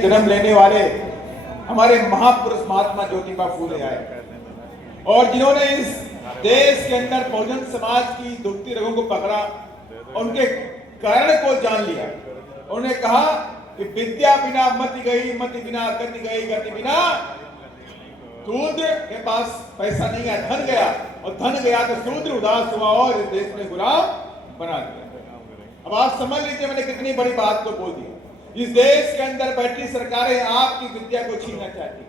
जन्म लेने वाले हमारे महापुरुष महात्मा ज्योतिबा फूले आए और जिन्होंने इस देश के अंदर बहुजन समाज की दुखती रगों को पकड़ा और उनके कारण को जान लिया। उन्होंने कहा कि विद्या बिना मति गई, मति बिना गति गई, गति बिना शूद्र के पास पैसा नहीं है, धन गया और धन गया तो शूद्र उदास हुआ और इस देश में गुलाम बना दिया। अब आप समझ लीजिए मैंने कितनी बड़ी बात को बोल दी। इस देश के अंदर बैठी सरकारें आपकी विद्या को छीनना चाहती।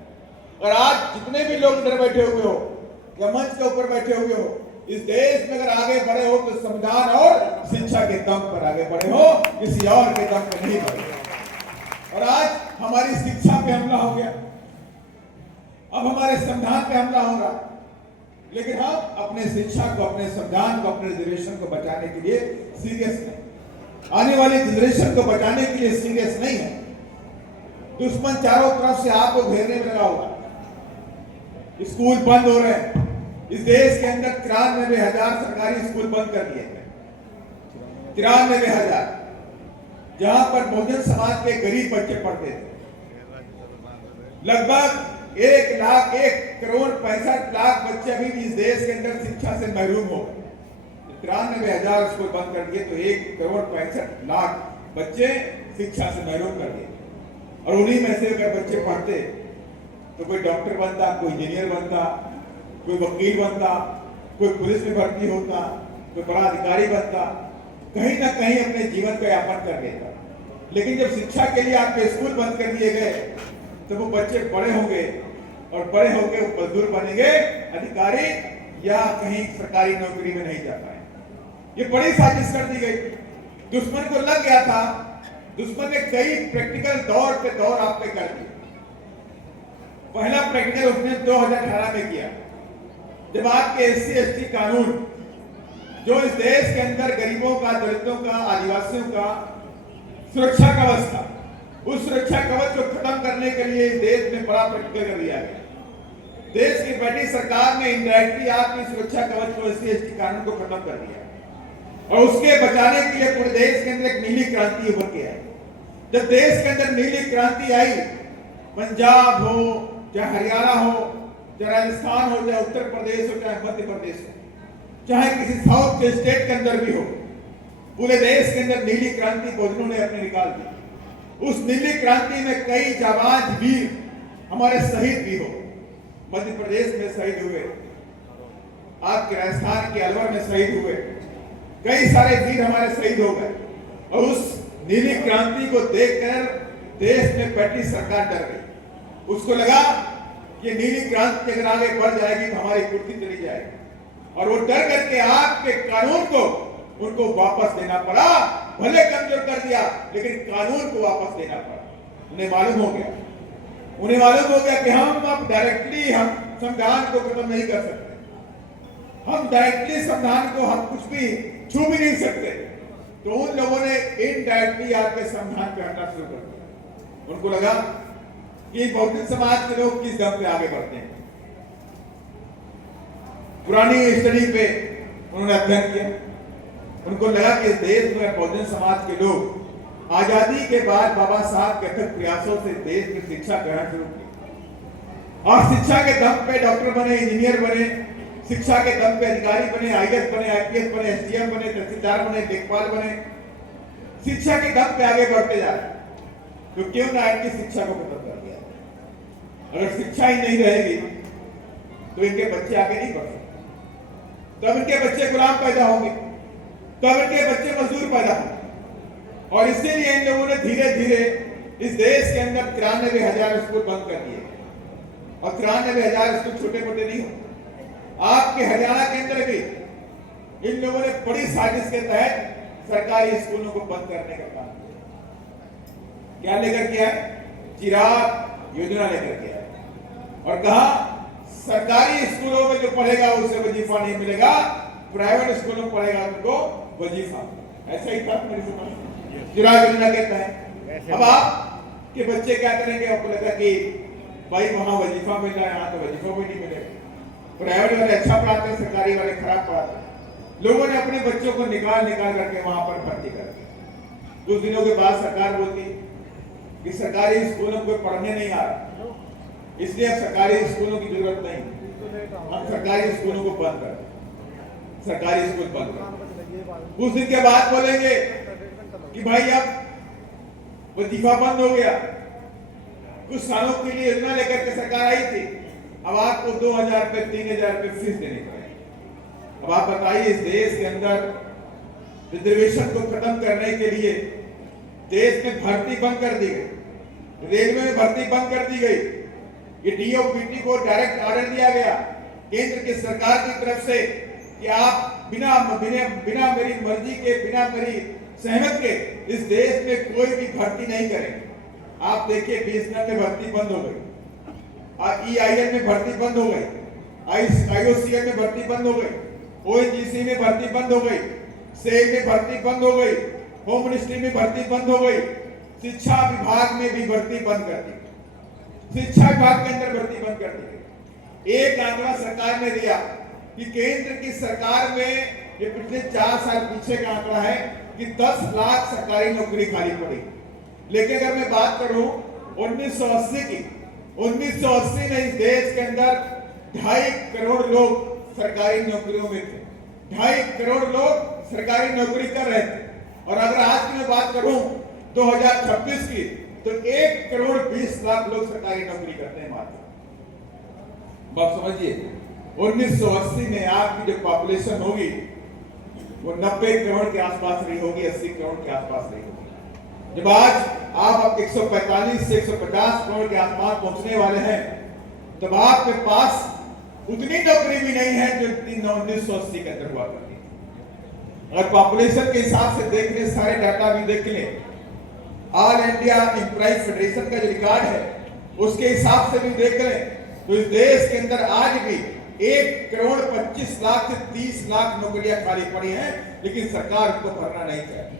और आज जितने भी लोग इधर बैठे हुए हो या मंच के ऊपर बैठे हुए हो, इस देश में अगर आगे बढ़े हो तो संविधान और शिक्षा के दम पर आगे बढ़े हो, किसी और के दम पर नहीं बढ़े। और आज हमारी शिक्षा पे हमला हो गया, अब हमारे संविधान पे हमला होगा, लेकिन हम अपने शिक्षा को, अपने संविधान को, अपने रिजर्वेशन को बचाने के लिए सीरियस नहीं, आने वाली जनरेशन को बचाने के लिए सीरियस नहीं है। दुश्मन चारों तरफ से आपको घेरने में लगा होगा। स्कूल बंद हो रहे हैं। इस देश के अंदर 93,000 सरकारी स्कूल बंद कर दिए गए, 93,000, जहां पर बहुजन समाज के गरीब बच्चे पढ़ते थे। लगभग 1,65,00,000 बच्चे अभी भी इस देश के अंदर शिक्षा से महरूम हो गए। 93,000 स्कूल बंद कर दिए तो 1,65,00,000 बच्चे शिक्षा से महरूम कर दिए। और उन्हीं में से अगर बच्चे पढ़ते तो कोई डॉक्टर बनता, कोई इंजीनियर बनता, कोई वकील बनता, कोई पुलिस में भर्ती होता, कोई बड़ा अधिकारी बनता, कहीं ना कहीं अपने जीवन का यापन कर लेता। लेकिन जब शिक्षा के लिए आपके स्कूल बंद कर दिए गए तो वो बच्चे बड़े होंगे और बड़े होंगे मजदूर बनेंगे, अधिकारी या कहीं सरकारी नौकरी में नहीं जा पाए। ये बड़ी साजिश कर दी गई। दुश्मन को लग गया था, दुश्मन ने कई प्रैक्टिकल दौर पे दौर आप पे कर दिए। पहला प्रैक्टिकल उसने 2018 में किया, जब आपके SC/ST कानून जो इस देश के अंदर गरीबों का, दलितों का, आदिवासियों का सुरक्षा कवच था, उस सुरक्षा कवच को खत्म करने के लिए इस देश में बड़ा प्रैक्टिकल कर दिया गया। देश की बैठी सरकार ने इंडायरेक्टली आपकी सुरक्षा कवच को, SC/ST कानून को खत्म कर दिया और उसके बचाने के लिए पूरे देश के अंदर एक नीली क्रांति उभर के आई। जब देश के अंदर नीली क्रांति आई, पंजाब हो, चाहे हरियाणा हो, चाहे राजस्थान हो, चाहे उत्तर प्रदेश हो, चाहे मध्य प्रदेश हो, चाहे किसी साउथ के स्टेट के अंदर भी हो, पूरे देश के अंदर नीली क्रांति बहुजनों ने अपने निकाल दी। उस नीली क्रांति में कई जाबाज वीर हमारे शहीद भी हो। मध्य प्रदेश में शहीद हुए, आपके राजस्थान के अलवर में शहीद हुए, कई सारे वीर हमारे शहीद हो गए। और उस नीली क्रांति को देखकर देश में बैठी सरकार डर गई। उसको लगा कि नीली क्रांति अगर आगे बढ़ जाएगी तो हमारी कुर्सी चली जाएगी, और वो डर करके आपके कानून को उनको वापस देना पड़ा। भले कमजोर कर दिया, लेकिन कानून को वापस देना पड़ा। उन्हें मालूम हो गया कि हम अब डायरेक्टली हम संविधान को खत्म नहीं कर सकते, हम डायरेक्टली संविधान को हम कुछ भी छू भी नहीं सकते। तो उन लोगों ने इनडायरेक्टली आपके संविधान पे हटना शुरू कर दिया। उनको लगा कि बहुजन समाज के लोग किस दम पे आगे बढ़ते हैं। पुरानी स्टडी पे उन्होंने अध्ययन किया। उनको लगा कि इस देश में बहुजन समाज के लोग आजादी के बाद बाबा साहब के अथक प्रयासों से देश में शिक्षा ग्रहण शुरू की और शिक्षा के दम पे डॉक्टर बने, इंजीनियर बने, शिक्षा के दम पे अधिकारी बने, IAS बने, IPS बने, SDM बने, तहसीलदार बने, लेखपाल बने। शिक्षा के दम पे आगे बढ़ते जा रहे। तो क्यों ना इनकी शिक्षा को खत्म कर दिया? अगर शिक्षा ही नहीं रहेगी तो इनके बच्चे आगे नहीं बढ़ सकते, तब इनके बच्चे गुलाम पैदा होंगे, तब इनके बच्चे मजदूर पैदा होंगे। और इसीलिए इन लोगों ने धीरे धीरे इस देश के अंदर 93,000 स्कूल बंद कर दिए। और 93,000 स्कूल छोटे मोटे नहीं होते। आपके हरियाणा के अंदर भी इन लोगों ने बड़ी साजिश के तहत सरकारी स्कूलों को बंद करने का काम किया। क्या लेकर किया है? चिराग योजना लेकर किया है और कहा सरकारी स्कूलों में जो पढ़ेगा उसे वजीफा नहीं मिलेगा, प्राइवेट स्कूलों में पढ़ेगा उनको वजीफा। ऐसा ही था मेरी समझ, चिराग योजना कहता है। अब आप के बच्चे क्या करेंगे? आपको लगा कि भाई वहां वजीफा मिल रहा है, यहाँ तो वजीफा भी नहीं मिलेगा। प्राइवेट वाले अच्छा पढ़ाते हैं, सरकारी वाले खराब पढ़ाते हैं। लोगों ने अपने बच्चों को निकाल करके वहां पर भर्ती कर दिया। कुछ दिनों के बाद सरकार बोलती कि सरकारी स्कूलों को पढ़ने नहीं आ रहा, इसलिए अब सरकारी स्कूलों की जरूरत नहीं, हम सरकारी स्कूलों को बंद कर दें, सरकारी स्कूल बंद कर। कुछ दिन के बाद बोलेंगे कि भाई अब वजीफा बंद हो गया। कुछ सालों के लिए योजना लेकर के सरकार आई थी, अब आपको 2000 रुपए 3000 रुपए फीस देनी पड़ेगी। अब आप बताइए, इस देश के अंदर रिजर्वेशन को खत्म करने के लिए देश में भर्ती बंद कर दी गई, रेलवे में भर्ती बंद कर दी गई। ये डीओपीटी को डायरेक्ट ऑर्डर दिया गया केंद्र की सरकार की तरफ से कि आप बिना मेरी मर्जी के, बिना मेरी सहमत के इस देश में कोई भी भर्ती नहीं करेंगे। आप देखिए, बीएसएनएल में भर्ती बंद हो गई, ईआईएल में भर्ती बंद हो गई, आईओसीएल में भर्ती बंद हो गई, ओएनजीसी में भर्ती बंद हो गई, सेल में भर्ती बंद हो गई, होम मिनिस्ट्री में भर्ती बंद हो गई, शिक्षा विभाग में भी भर्ती बंद कर दी, शिक्षा विभाग के अंदर भर्ती बंद कर दी। एक आंकड़ा सरकार ने दिया कि केंद्र की सरकार में, ये पिछले 4 साल पीछे का आंकड़ा है, कि 10 लाख सरकारी नौकरी खाली पड़ी। लेकिन अगर मैं बात करूं 1980 की, 1980 में इस देश के अंदर 2.5 करोड़ लोग सरकारी नौकरियों में थे, 2.5 करोड़ लोग सरकारी नौकरी कर रहे थे। और अगर आज की मैं बात करूं 2026 की, तो 1 करोड़ 20 लाख लोग सरकारी नौकरी करते हैं मात्र। आप समझिए, 1980 में आपकी जो पॉपुलेशन होगी वो 90 करोड़ के आसपास रही होगी, 80 करोड़ के आसपास रही होगी। जब आज आप 145 से 150 करोड़ के आसपास पहुंचने वाले हैं, तब आपके पास उतनी नौकरी भी नहीं है जो 1980 के अंदर हुआ करती थी। और पॉपुलेशन के हिसाब से देख लें, सारे डाटा भी देख लें, ऑल इंडिया एम्प्लॉइज फेडरेशन का जो रिकॉर्ड है उसके हिसाब से भी देख लें, तो इस देश के अंदर आज भी 1 करोड़ 25 लाख से 30 लाख नौकरियां खाली पड़ी हैं, लेकिन सरकार उसको भरना नहीं चाहती।